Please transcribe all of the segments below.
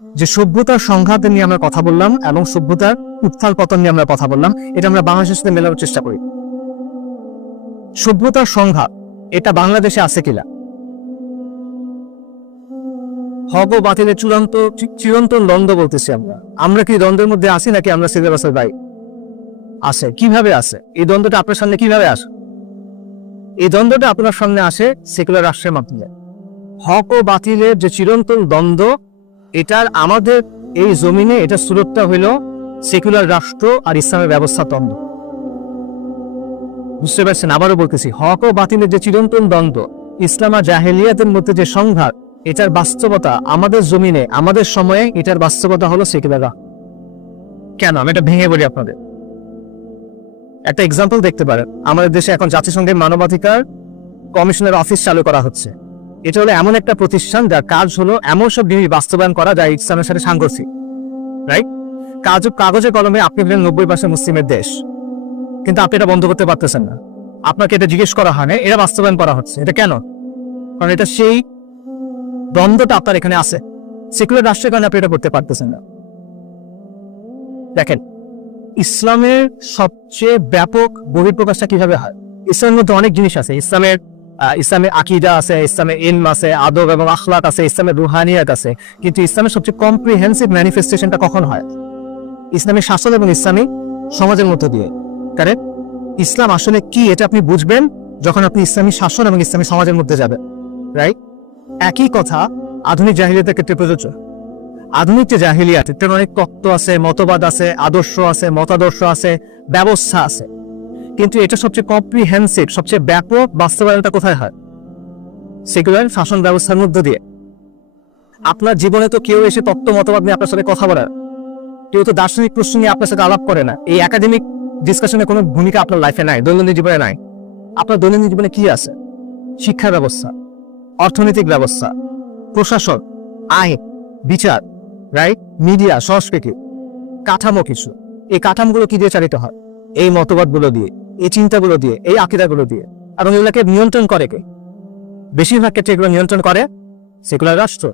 যে সভ্যতার সংঘাত নিয়ে আমরা কথা বললাম এবং সভ্যতার উত্থান পতন নিয়ে আমরা কথা বললাম, এটা আমরা বাংলাদেশের সাথে মেলানোর চেষ্টা করি। সভ্যতার সংঘাত এটা বাংলাদেশে আছে কিনা? হক ও বাতিলের চিরন্তন দ্বন্দ্ব বলতেছি আমরা। আমরা কি দ্বন্দ্বের মধ্যে আছি নাকি আমরা সিলেবাসের বাইরে? আছে। কিভাবে আছে এই দ্বন্দ্বটা? আপনার সামনে কিভাবে আসে এই দ্বন্দ্বটা? আপনার সামনে আসে সেকুলার রাষ্ট্রের মাধ্যমে। হক ও বাতিলের যে চিরন্তন দ্বন্দ্ব, এটার আমাদের এই জমিনে এটা সুরতটা হইল সেকুলার রাষ্ট্র আর ইসলামের ব্যবস্থা দ্বন্দ্ব। বুঝতে পারছেন? আবারও বলতেছি, হক ও বাতিলের যে চিরন্তন দ্বন্দ্ব, ইসলাম আর জাহেলিয়াতের মধ্যে যে সংঘাত, এটার বাস্তবতা আমাদের জমিনে, আমাদের সময়ে এটার বাস্তবতা হলো সেকুলার রাষ্ট্র। কেন? আমি এটা ভেঙে বলি আপনাদের। একটা এক্সাম্পল দেখতে পারেন। আমাদের দেশে এখন জাতিসংঘের মানবাধিকার কমিশনের অফিস চালু করা হচ্ছে। এটা হলো এমন একটা প্রতিষ্ঠান যার কাজ হলো এমন সব জিনিস বাস্তবায়ন করা যা ইসলামের সাথে সাংঘর্ষিক, রাইট? কাগজে কলমে আপনি বলেন 90% মুসলিমের দেশ, কিন্তু আপনি এটা বন্ধ করতে পারতেছেন না। আপনাকে এটা জিজ্ঞেস করা হয় না, এটা বাস্তবায়ন করা হচ্ছে। এটা কেন? কারণ এটা সেই দ্বন্দ্বটা আপনার এখানে আছে। সেকুলার রাষ্ট্রের কারণে আপনি এটা করতে পারতেছেন না। দেখেন, ইসলামের সবচেয়ে ব্যাপক বহিঃপ্রকাশটা কিভাবে হয়? ইসলামের মধ্যে অনেক জিনিস আছে। ইসলামের আকীদা আছে, ইসলামের ইলম আছে, আদব এবং আখলাক আছে, ইসলামের রুহানিয়াত আছে। কিন্তু ইসলামের সবচেয়ে কম্প্রিহেন্সিভ ম্যানিফেস্টেশনটা কখন হয়? ইসলামী শাসন এবং ইসলামী সমাজের মধ্যে দিয়ে। কারেক্ট? ইসলাম আসলে কি এটা আপনি বুঝবেন যখন আপনি ইসলামী শাসন এবং ইসলামী সমাজের মধ্যে যাবেন, রাইট? একই কথা আধুনিক জাহিলিয়াতের ক্ষেত্রে প্রযোজ্য। আধুনিক যে জাহিলিয়াত, এটার অনেক তত্ত্ব আছে, মতবাদ আছে, আদর্শ আছে, মতাদর্শ আছে, ব্যবস্থা আছে, কিন্তু এটা সবচেয়ে কম্প্রিহেন্সিভ, সবচেয়ে ব্যাপক বাস্তবায়নটা কোথায় হয়? সেকুলার শাসন ব্যবস্থার মধ্য দিয়ে। আপনার জীবনে তো কেউ এসে তত্ত্ব মতবাদ নিয়ে আপনার সাথে কথা বলে না, কেউ তো দার্শনিক প্রশ্ন নিয়ে আপনার সাথে আলাপ করে না। এই একাডেমিক ডিসকাশনের কোনো ভূমিকা আপনার লাইফে নাই, দৈনন্দিন জীবনে নাই। আপনার দৈনন্দিন জীবনে কি আছে? শিক্ষা ব্যবস্থা, অর্থনৈতিক ব্যবস্থা, প্রশাসন, আইন, বিচার, রাইট? মিডিয়া, সংস্কৃতি, কাঠামো কিছু। এই কাঠামোগুলো কি দিয়ে চালিত হয়? এই মতবাদগুলো দিয়ে, এই চিন্তাগুলো দিয়ে, এই আকীদাগুলো দিয়ে। এবং এগুলোকে নিয়ন্ত্রণ করে কে? বেশিরভাগ ক্ষেত্রে এগুলো নিয়ন্ত্রণ করে সেকুলার রাষ্ট্র,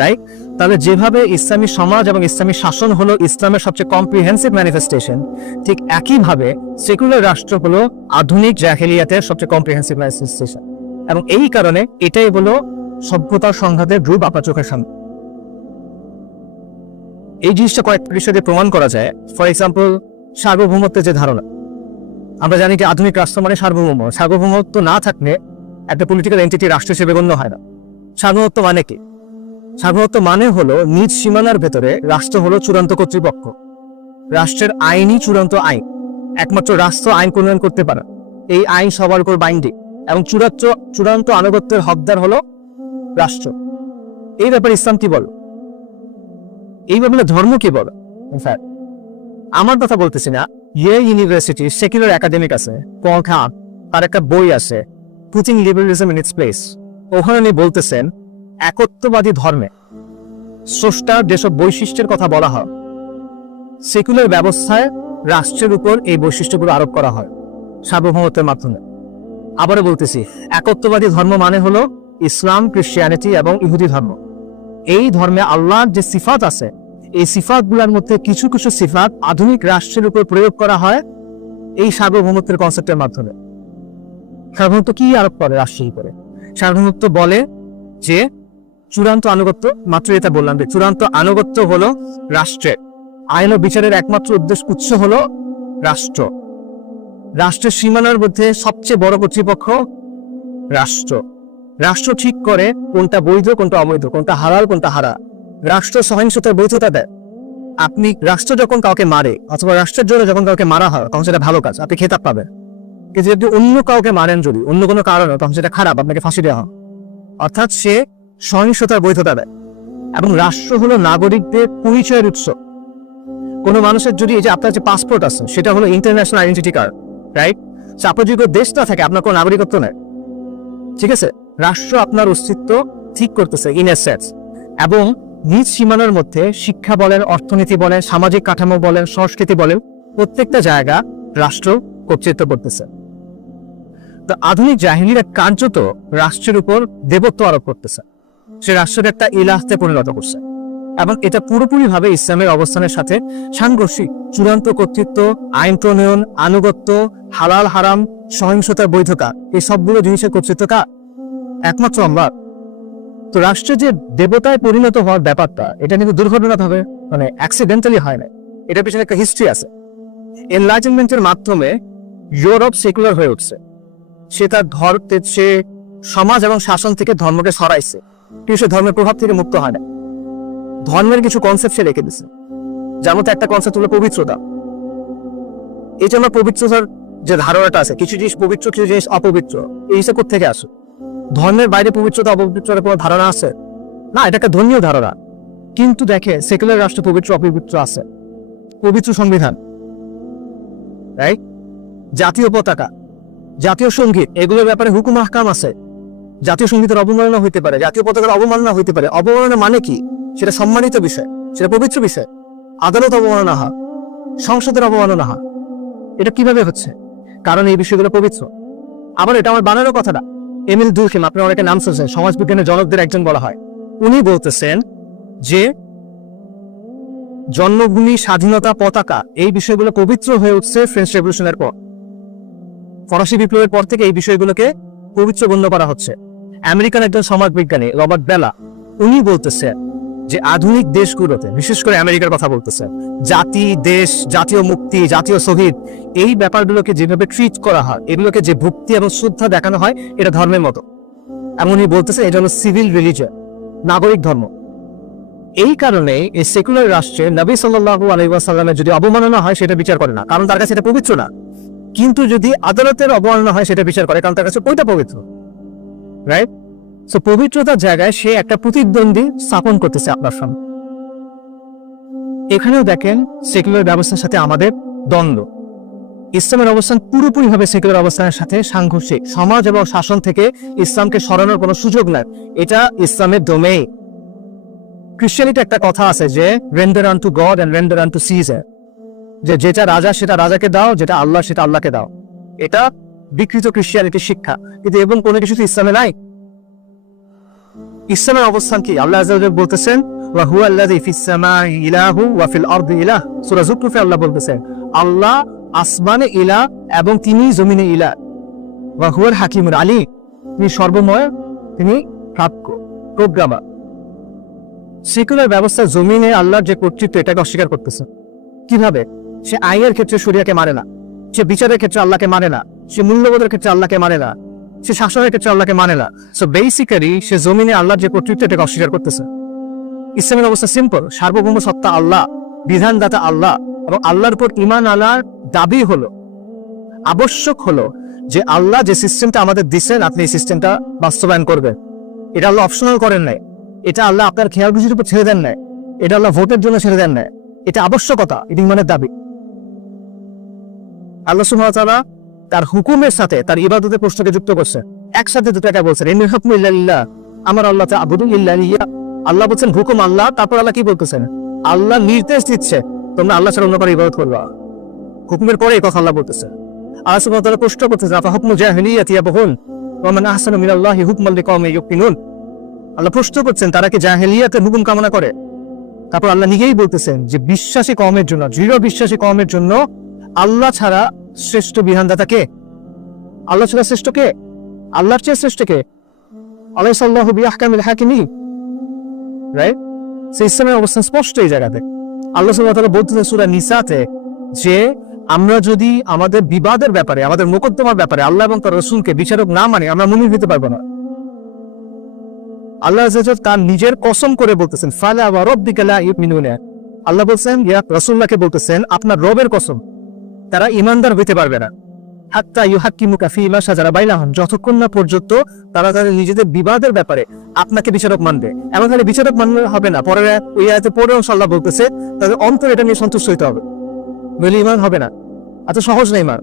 রাইট? তাহলে যেভাবে ইসলামী সমাজ এবং ইসলামী শাসন হলো ইসলামের সবচেয়ে কম্প্রিহেন্সিভ ম্যানিফেস্টেশন, ঠিক একইভাবে সেকুলার রাষ্ট্র হলো আধুনিক জাহেলিয়াতের সবচেয়ে কম্প্রিহেন্সিভ ম্যানিফেস্টেশন। এবং এই কারণে এটাই হলো সভ্যতার সংঘাতের রূপ আপনার চোখের সামনে। এই জিনিসটা কয়েকটা বিষয়ে প্রমাণ করা যায়। ফর এক্সাম্পল, সার্বভৌমত্বের যে ধারণা, আমরা জানি যে আধুনিক রাষ্ট্র মানে সার্বভৌম। সার্বভৌমত্ব না থাকলে একটা পলিটিক্যাল এন্টিটি রাষ্ট্র হিসেবে গণ্য হয় না। সার্বভৌমত্ব মানে কি? সার্বভৌমত্ব মানে হলো নিজ সীমানার ভেতরে রাষ্ট্র হলো চূড়ান্ত কর্তৃপক্ষ। রাষ্ট্রের আইনই চূড়ান্ত আইন। একমাত্র রাষ্ট্র আইন প্রণয়ন করতে পারে, এই আইন সবার উপর বাইন্ডিং, এবং চূড়ান্ত আনুগত্যের হকদার হলো রাষ্ট্র। এই ব্যাপারে ইসলাম কি বলো? এই ব্যাপারে ধর্ম কি বলো? আমার কথা বলতেছি না, ইউনিভার্সিটি সেকুলার একাডেমিক আছে, পল খান, তার একটা বই আছে, putting liberalism in it's place. ওখানে উনি বলতেছেন একত্ববাদী ধর্মে স্রষ্টার যেসব বৈশিষ্ট্যের কথা বলা হয়, সেকুলার ব্যবস্থায় রাষ্ট্রের উপর এই বৈশিষ্ট্যগুলো আরোপ করা হয় সার্বভৌমত্বের মাধ্যমে। আবারও বলতেছি, একত্ববাদী ধর্ম মানে হলো ইসলাম, ক্রিশ্চিয়ানিটি এবং ইহুদি ধর্ম। এই ধর্মে আল্লাহর যে সিফাত আছে, এই সিফাতগুলোর মধ্যে কিছু কিছু সিফাত আধুনিক রাষ্ট্রের উপর প্রয়োগ করা হয় এই সার্বভৌমত্বের কনসেপ্টের মাধ্যমে। সার্বভৌমত্ব কি আরোপ করে রাষ্ট্রের উপরে? সার্বভৌমত্ব বলে যে চূড়ান্ত আনুগত্য, মাত্র এটা বললাম যে চূড়ান্ত আনুগত্য হলো রাষ্ট্রের। আইন ও বিচারের একমাত্র উৎস হলো রাষ্ট্র। রাষ্ট্রের সীমানার মধ্যে সবচেয়ে বড় কর্তৃপক্ষ রাষ্ট্র। রাষ্ট্র ঠিক করে কোনটা বৈধ, কোনটা অবৈধ, কোনটা হালাল, কোনটা হারাম। রাষ্ট্র সহিংসতার বৈধতা দেয়। আপনি রাষ্ট্র যখন কাউকে মারে, অথবা রাষ্ট্রের জন্য যখন কাউকে মারা হয়, তখন সেটা ভালো কাজ, আপনি খেতাব পাবেন। কিন্তু যদি অন্য কাউকে মারেন, যদি অন্য কোনো কারণে, তখন সেটা খারাপ, আপনাকে ফাঁসি দেওয়া হয়। অর্থাৎ সে সহিংসতার বৈধতা দেয়। এবং রাষ্ট্র হলো নাগরিকদের পরিচয়ের উৎস। কোনো মানুষের যদি এই যে আপনার যে পাসপোর্ট আছে, সেটা হলো ইন্টারন্যাশনাল আইডেন্টিটি কার্ড, রাইট? আপনার যদি দেশ না থাকে, আপনার কোনো নাগরিকত্ব নেই, ঠিক আছে? রাষ্ট্র আপনার অস্তিত্ব ঠিক করতেছে ইন এ সেন্স। এবং নিজ সীমানার মধ্যে শিক্ষা বলেন, অর্থনীতি বলেন, সামাজিক কাঠামো বলেন, সংস্কৃতি বলেন, প্রত্যেকটা জায়গা রাষ্ট্র কর্তৃত্ব করতেছে। তো আধুনিক জাহিলিরা কার্যত রাষ্ট্রের উপর দেবত্ব আরোপ করতেছে। সে রাষ্ট্রকে একটা ইলাহতে পরিণত করছে। এবং এটা পুরোপুরিভাবে ইসলামের অবস্থানের সাথে সাংঘর্ষিক। চূড়ান্ত কর্তৃত্ব, আইন প্রণয়ন, আনুগত্য, হালাল হারাম, সহিংসতার বৈধতা, এই সবগুলো জিনিসের কর্তৃত্বটা একমাত্র আল্লাহ। তো রাষ্ট্রে যে দেবতায় পরিণত হওয়ার ব্যাপারটা, এটা কিন্তু দুর্ঘটনাভাবে মানে অ্যাক্সিডেন্টালি হয় না, এটার পিছনে একটা হিস্ট্রি আছে। এনলাইটেনমেন্টের মাধ্যমে ইউরোপ সেকুলার হয়ে উঠছে। সে সমাজ এবং শাসন থেকে ধর্মকে সরাইছে, কিন্তু সে ধর্মের প্রভাব থেকে মুক্ত হয় না। ধর্মের কিছু কনসেপ্ট সে রেখে দিছে, যার মধ্যে একটা কনসেপ্ট হলো পবিত্রতা। এই যে আমার পবিত্রতার যে ধারণাটা আছে, কিছু জিনিস পবিত্র, কিছু জিনিস অপবিত্র, এই হিসেবে থেকে আসে। ধর্মের বাইরে পবিত্রতা অপবিত্রের কোনো ধারণা আছে না, এটা একটা ধর্মীয় ধারণা। কিন্তু দেখে সেকুলার রাষ্ট্র পবিত্র অপবিত্র আছে। পবিত্র সংবিধান, রাইট, জাতীয় পতাকা, জাতীয় সঙ্গীত, এগুলোর ব্যাপারে হুকুম আহকাম আছে। জাতীয় সঙ্গীতের অবমাননা হইতে পারে, জাতীয় পতাকার অবমাননা হইতে পারে। অবমাননা মানে কি? সেটা সম্মানিত বিষয়, সেটা পবিত্র বিষয়। আদালত অবমাননা হয়, সংসদের অবমাননা হয়। এটা কিভাবে হচ্ছে? কারণ এই বিষয়গুলো পবিত্র। আবার এটা আমার বানানোর কথা না। এমিল দুরখিম, আপনি অনেকে নাম শুনছেন, সমাজবিজ্ঞানের জনকদের একজন বলা হয়। উনি বলতেছেন যে জন্মভূমি, স্বাধীনতা, পতাকা, এই বিষয়গুলো পবিত্র হয়ে উঠছে ফ্রেঞ্চ রেভলিউশনের পর। ফরাসি বিপ্লবের পর থেকে এই বিষয়গুলোকে পবিত্র গণ্য করা হচ্ছে। আমেরিকান একজন সমাজবিজ্ঞানী রবার্ট বেলা, উনি বলতেছেন যে আধুনিক দেশগুলোতে, বিশেষ করে আমেরিকার কথা বলতেছেন, জাতি, দেশ, জাতীয় মুক্তি, জাতীয় শহীদ, এই ব্যাপারগুলোকে যেভাবে ট্রিট করা হয়, এগুলোকে যে ভক্তি এবং শ্রদ্ধা দেখানো হয়, এটা ধর্মের মতো। এমন উনি বলতেছেন এটা হলো সিভিল রিলিজিয়ন, নাগরিক ধর্ম। এই কারণে এই সেকুলার রাষ্ট্রে নবী সাল্লাল্লাহু আলাইহি ওয়াসাল্লামের যদি অবমাননা হয়, সেটা বিচার করে না, কারণ তার কাছে এটা পবিত্র না। কিন্তু যদি আদালতের অবমাননা হয়, সেটা বিচার করে, কারণ তার কাছে ওইটা পবিত্র, রাইট? সো পবিত্রতার জায়গায় সে একটা প্রতিদ্বন্দ্বী স্থাপন করতেছে আপনার সামনে। এখানেও দেখেন সেকুলার ব্যবস্থার সাথে আমাদের দ্বন্দ্ব। ইসলামের অবস্থান পুরোপুরিভাবে সেকুলার অবস্থানের সাথে সাংঘর্ষিক। সমাজ এবং শাসন থেকে ইসলামকে সরানোর কোনো সুযোগ নাই, এটা ইসলামের ডোমেইন। ক্রিশ্চিয়ানিতে একটা কথা আছে যে render unto God and render unto Caesar, যে যেটা রাজা সেটা রাজাকে দাও, যেটা আল্লাহ সেটা আল্লাহকে দাও। এটা বিকৃত ক্রিশ্চিয়ানিটির শিক্ষা, কিন্তু এবং কোনো কিছু তো ইসলামে নাই। ইসলামের অবস্থান কি? আল্লাহ আযজা ওয়া জাল্লা বলতেছেন ওয়া হুয়া আল্লাযী ফিস সামাই ইলাহু ওয়া ফিল আরদি ইলাহ। সূরা যুখরুফে আল্লাহ বলতেছেন আল্লাহ আসমানে ইলাহ এবং তিনি জমিনে ইলাহ। ওয়া হুয়াল হাকিমুল আলী, তিনি সর্বময়, তিনি প্রাজ্ঞ, প্রজ্ঞাময়। সেকুলার ব্যবস্থা জমিনে আল্লাহর যে কর্তৃত্ব, এটাকে অস্বীকার করতেছে। কিভাবে? সে আইনের ক্ষেত্রে শরিয়াকে মানে না, সে বিচারের ক্ষেত্রে আল্লাহকে মানে না, সে মূল্যবোধের ক্ষেত্রে আল্লাহকে মানে না, সে শাসনের ক্ষেত্রে আল্লাহকে মানে না। সো বেসিক্যালি সে জমিনে আল্লাহর যে কর্তৃত্ব, এটাকে অস্বীকার করতেছে। ইসলামের অবস্থা সিম্পল, সার্বভৌম সত্তা আল্লাহ, বিধানদাতা আল্লাহ, এবং আল্লাহর উপর ঈমান আনার দাবি হলো, আবশ্যক হলো যে আল্লাহ যে সিস্টেমটা আমাদের দিচ্ছেন, আপনি এই সিস্টেমটা বাস্তবায়ন করবেন। এটা আল্লাহ অপশনাল করেন নাই, এটা আল্লাহ আপনার খেয়াল খুশির উপর ছেড়ে দেন নাই, এটা আল্লাহ ভোটের জন্য ছেড়ে দেন নাই, এটা আবশ্যকতা, এটা ঈমানের দাবি। আল্লাহ সুবহানাহু ওয়া তাআলা তার হুকুমের সাথে তার ইবাদতের প্রশ্নকে যুক্ত করছে, একসাথে দুটাকে বলছেন ইন্নাল হুকমু ইল্লা লিল্লাহ, আমার আল্লাহ তা'বুদু ইল্লা ইয়্যা। আল্লাহ বলছেন হুকুম আল্লাহ, তারপর আল্লাহ কি বলতেছেন? আল্লাহ নির্দেশ দিচ্ছে তোমরা আল্লাহ ছাড়া অন্য কারো ইবাদত করবা। হুকুমের পরে এই কথা আল্লাহ বলতেছে। আল্লাহ সুবহানাহু ওয়া তাআলা প্রশ্ন করতেছেন আফা হুকমু জাহিলিয়াতি ইয়াবগুন ওয়া মান আহসানু মিনাল্লাহি হুকমান লিকাওমিন ইউকিনুন। আল্লাহ প্রশ্ন করছেন তারা কি জাহেলিয়াতের হুকুম কামনা করে? তারপর আল্লাহ নিজেই বলতেছেন যে বিশ্বাসী কওমের জন্য, দৃঢ় বিশ্বাসী কওমের জন্য আল্লাহ ছাড়া শ্রেষ্ঠ বিধানদাতা কে? আল্লাহ ছাড়া শ্রেষ্ঠ কে? আল্লাহর চেয়ে শ্রেষ্ঠ কে? আলাইহিসসাল্লাহু বিআহকামিল হাকিমিন, রাইট? সেই ইসলামের অবস্থান স্পষ্ট এই জায়গাতে। আল্লাহ সুবহানাহু ওয়া তাআলা বলতেছেন সূরা নিসাতে যে আমরা যদি আমাদের বিবাদের ব্যাপারে, আমাদের মোকদ্দমার ব্যাপারে আল্লাহ এবং তার রাসূলকে বিচারক না মানি, আমরা মুমিন হতে পারবো না। আল্লাহ আযজা তার নিজের কসম করে বলতেছেন ফালা ওয়া রাব্বিকা লা ইউমিনুনা। আল্লাহ বলছেন ইয়া রাসূলুল্লাহকে বলতেছেন আপনার রবের কসম, তারা ঈমানদার হতে পারবে না হাত্তা ইউহাক্কিমুকা ফীমা শাজারা বাইনাহুম, যতক্ষণ না পর্যন্ত তারা তাদের নিজেদের বিবাদের ব্যাপারে আপনাকে বিচারক মানবে। এমন খালি বিচারক মানলে হবে না, পরে ওই আয়াতে পরেও আল্লাহ বলতেছে তাদের অন্তর এটা নিয়ে সন্তুষ্ট হইতে হবে, নইলে ঈমান হবে না। এত সহজ না ঈমান।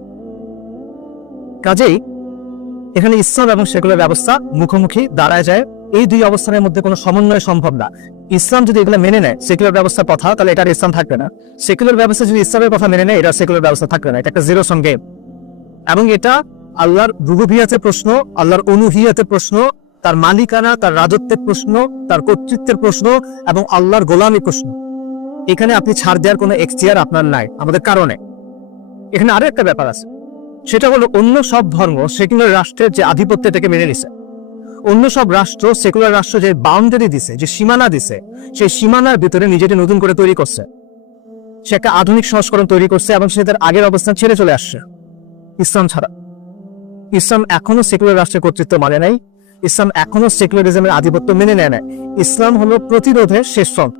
কাজেই এখানে ইসলাম এবং সেকুলার ব্যবস্থা মুখোমুখি দাঁড়ায় যায়। এই দুই অবস্থানের মধ্যে কোনো সমন্বয় সম্ভব না। ইসলাম যদি এগুলো মেনে নেয় সেকুলার ব্যবস্থার কথা, তাহলে এটার ইসলাম থাকবে না। সেকুলার ব্যবস্থা যদি ইসলামের কথা মেনে নেয়, এটা সেকুলার ব্যবস্থা থাকবে না। এটা একটা জিরো সাম গেম। এবং এটা আল্লাহর রুবুবিয়াতের প্রশ্ন, আল্লাহর উলুহিয়াতের প্রশ্ন, তার মালিকানা, তার রাজত্বের প্রশ্ন, তার কর্তৃত্বের প্রশ্ন এবং আল্লাহর গোলামি প্রশ্ন। এখানে আপনি ছাড় দেওয়ার কোনো এখতিয়ার আপনার নাই আমাদের কারণে। এখানে আরো একটা ব্যাপার আছে, সেটা হলো অন্য সব ধর্ম সেকুলার রাষ্ট্রের যে আধিপত্য এটাকে মেনে নিছে। অন্য সব রাষ্ট্র, সেকুলার রাষ্ট্র যে বাউন্ডারি দিছে, যে সীমানা দিছে, সেই সীমানার ভিতরে নিজেকে নতুন করে তৈরি করছে। সে একটা আধুনিক সংস্করণ তৈরি করছে এবং সে তার আগের অবস্থান ছেড়ে চলে আসছে। ইসলাম ছাড়া, ইসলাম এখনো সেকুলার রাষ্ট্রের কর্তৃত্ব মানে নাই। ইসলাম এখনো সেকুলারিজমের আধিপত্য মেনে নেয় না। ইসলাম হলো প্রতিরোধের শেষ ফ্রন্ট,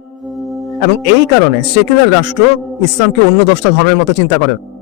এবং এই কারণে সেকুলার রাষ্ট্র ইসলামকে অন্য 10টা ধর্মের মতো চিন্তা করে।